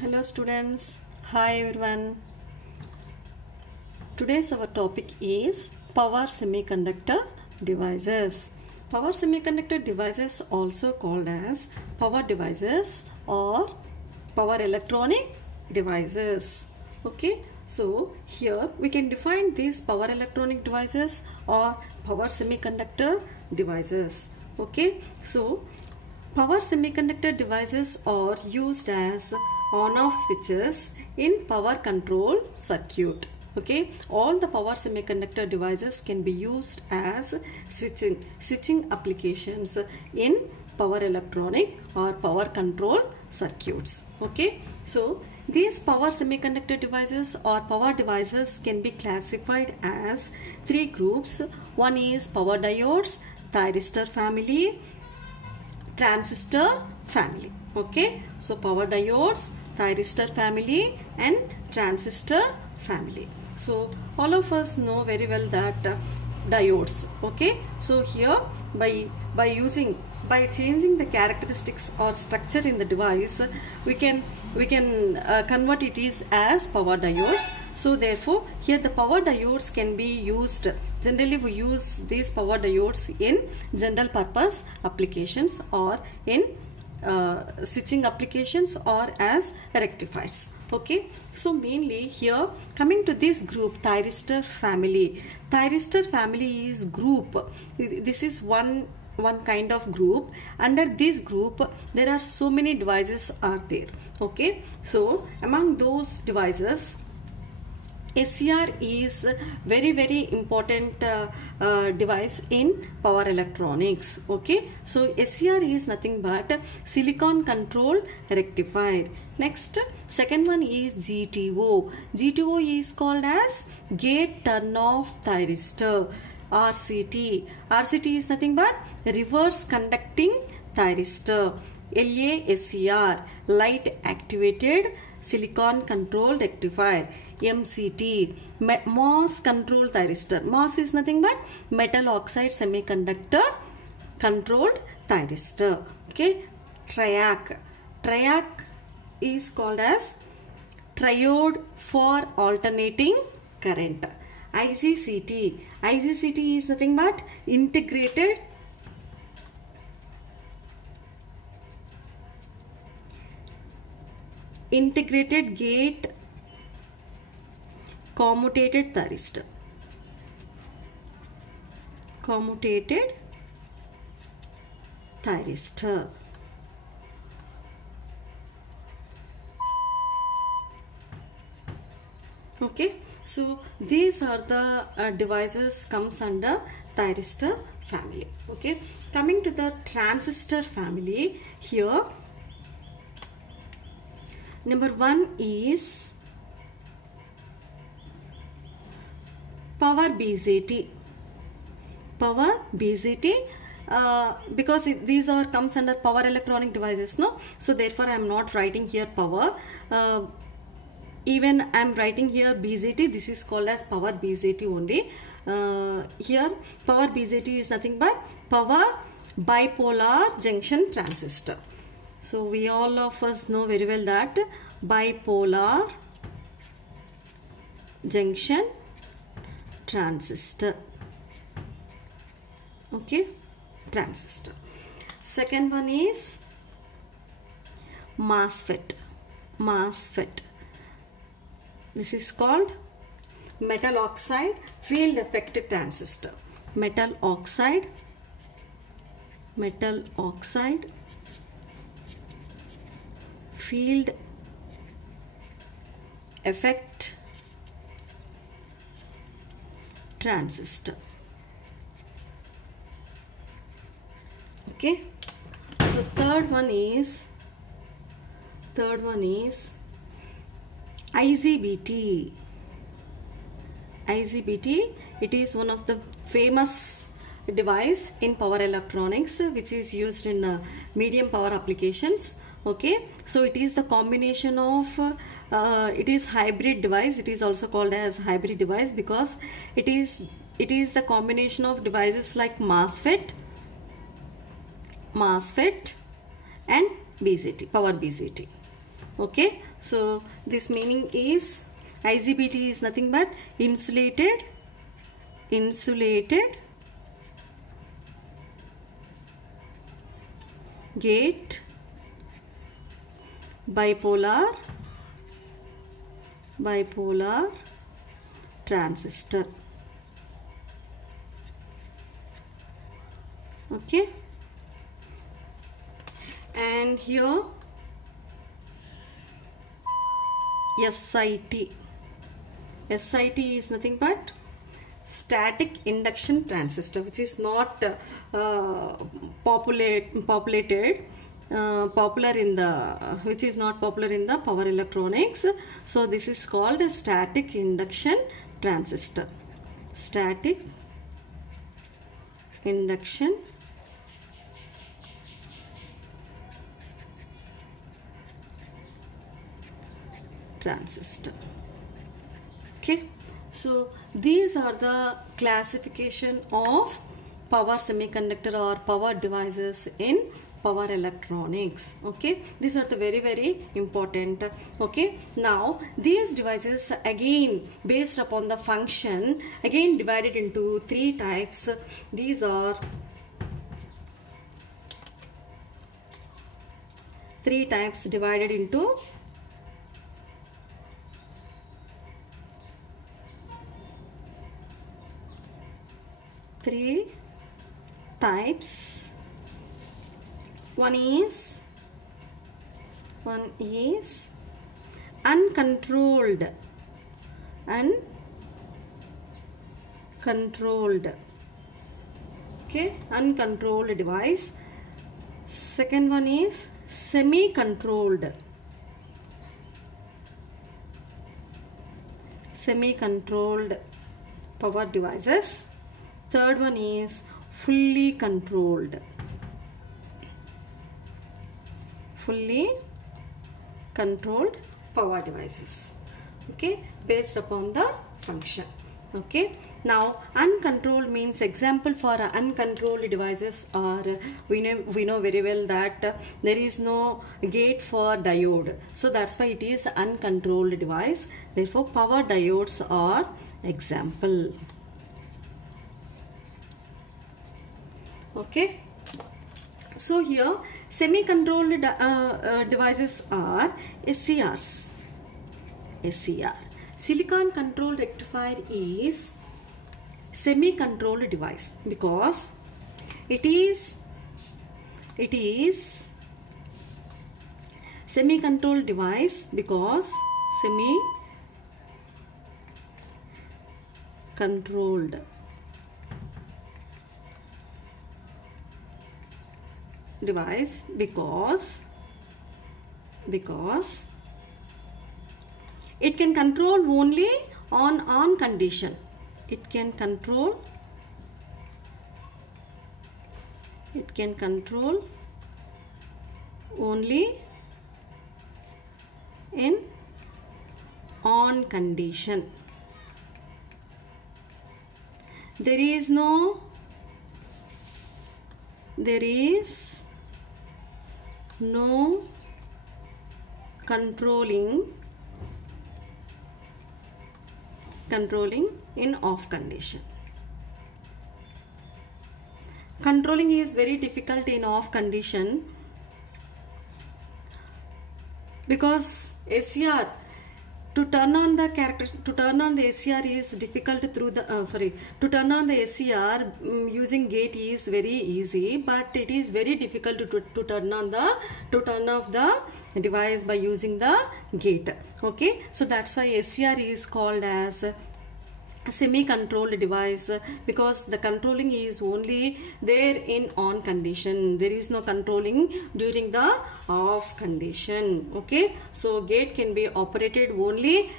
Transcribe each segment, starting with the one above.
Hello students, hi everyone. Today's our topic is power semiconductor devices. Power semiconductor devices also called as power devices or power electronic devices. Okay, so here we can define these power electronic devices or power semiconductor devices. Okay, so power semiconductor devices are used as on-off switches in power control circuit. Okay, all the power semiconductor devices can be used as switching applications in power electronic or power control circuits. Okay, so these power semiconductor devices or power devices can be classified as three groups. One is power diodes, thyristor family, transistor family. Okay, so power diodes, thyristor family and transistor family. So all of us know very well that diodes. Okay, so here by changing the characteristics or structure in the device, we can convert it is as power diodes. So therefore here the power diodes can be used. Generally we use these power diodes in general purpose applications or in switching applications or as rectifiers. Okay, so mainly here coming to this group thyristor family. Thyristor family is group. This is one kind of group. Under this group there are so many devices are there. Okay, so among those devices SCR is very important device in power electronics. Okay, so SCR is nothing but silicon control rectifier. Next, second one is GTO. GTO is called as gate turn off thyristor. RCT. RCT is nothing but reverse conducting thyristor. LASCR, light activated silicon control rectifier. MCT, MOS control thyristor. MOS is nothing but metal oxide semiconductor controlled thyristor. Okay, TRIAC. TRIAC is called as triode for alternating current. IGCT. IGCT is nothing but integrated gate commutated thyristor. Commutated thyristor. Okay, so these are the devices comes under thyristor family. Okay, coming to the transistor family, here number one is power BJT. Power BJT because these are comes under power electronic devices, no? So therefore I am not writing here power. Even I am writing here BJT. This is called as power BJT only. Here power BJT is nothing but power bipolar junction transistor. So we all of us know very well that bipolar junction transistor. Okay, transistor. Second one is MOSFET. MOSFET. This is called metal oxide field effect transistor. Metal oxide field effect transistor. Okay, so third one is IGBT. IGBT, it is one of the famous device in power electronics which is used in medium power applications. Okay, so it is the combination of it is hybrid device. It is also called as hybrid device because it is the combination of devices like MOSFET and BJT, power BJT. Okay, So this meaning is IGBT is nothing but insulated gate bipolar transistor. Okay, and here SIT is nothing but static induction transistor, which is not popular in the power electronics. So this is called a static induction transistor. Static induction transistor. Okay, so these are the classification of power semiconductor or power devices in power electronics. Okay, these are the very important. Okay, now these devices again based upon the function again divided into three types. These are three types divided into three types. One is uncontrolled. Okay, uncontrolled device. Second one is semi-controlled power devices. Third one is fully controlled power devices. Okay, based upon the function. Okay, now uncontrolled means example for uncontrolled devices are we know very well that there is no gate for diode, so that's why it is uncontrolled device. Therefore power diodes are example. Okay, so here semi-controlled devices are SCRs. Silicon control rectifier is semi-controlled device because it is semi-controlled device because semi-controlled device because it can control only on condition. It can control only in on condition. There is no controlling in off condition. Controlling is very difficult in off condition because SCR to turn on the SCR is difficult through the to turn on the SCR using gate is very easy, but it is very difficult to turn off the device by using the gate. Okay, so that's why SCR is called as a semi-controlled device because the controlling is only there in on condition. There is no controlling during the off condition. Okay, so gate can be operated only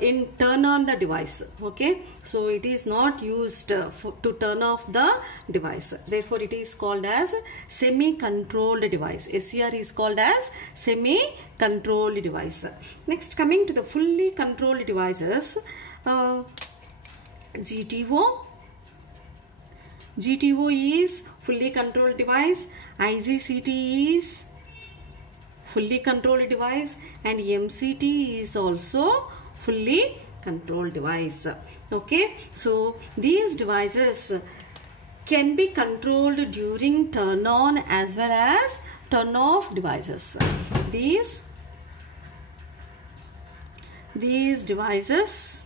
in turn on the device. Okay, so it is not used to turn off the device. Therefore it is called as semi-controlled device. SCR is called as semi-controlled device. Next, coming to the fully controlled devices, GTO is fully controlled device. IGCT is fully controlled device, and MCT is also fully controlled device. Okay, so these devices can be controlled during turn on as well as turn off devices. These devices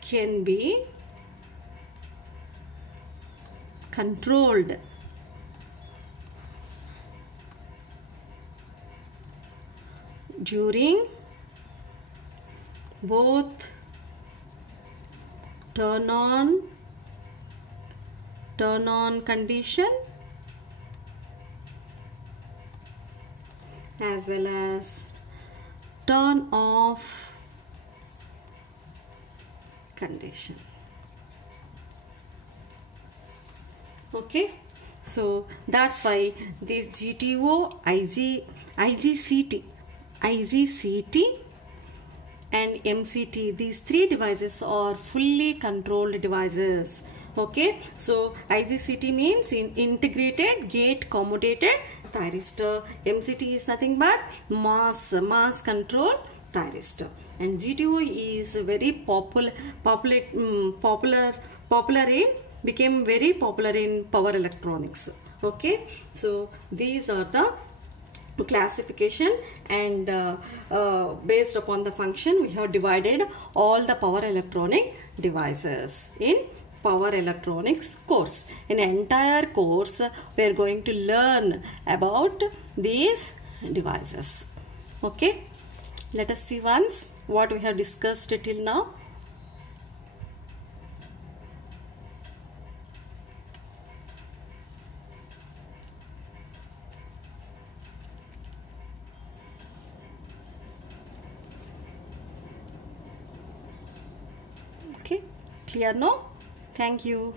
can be controlled during both turn on condition as well as turn off condition. Okay, so that's why these GTO, IGCT and MCT, these three devices are fully controlled devices. Okay, so IGCT means integrated gate commutated thyristor. MCT is nothing but mass control thyristor, and GTO is very became very popular in power electronics. Okay, so these are the classification, and based upon the function we have divided all the power electronic devices in power electronics course. In entire course we are going to learn about these devices. Okay, let us see once what we have discussed till now. Okay, clear now? Thank you.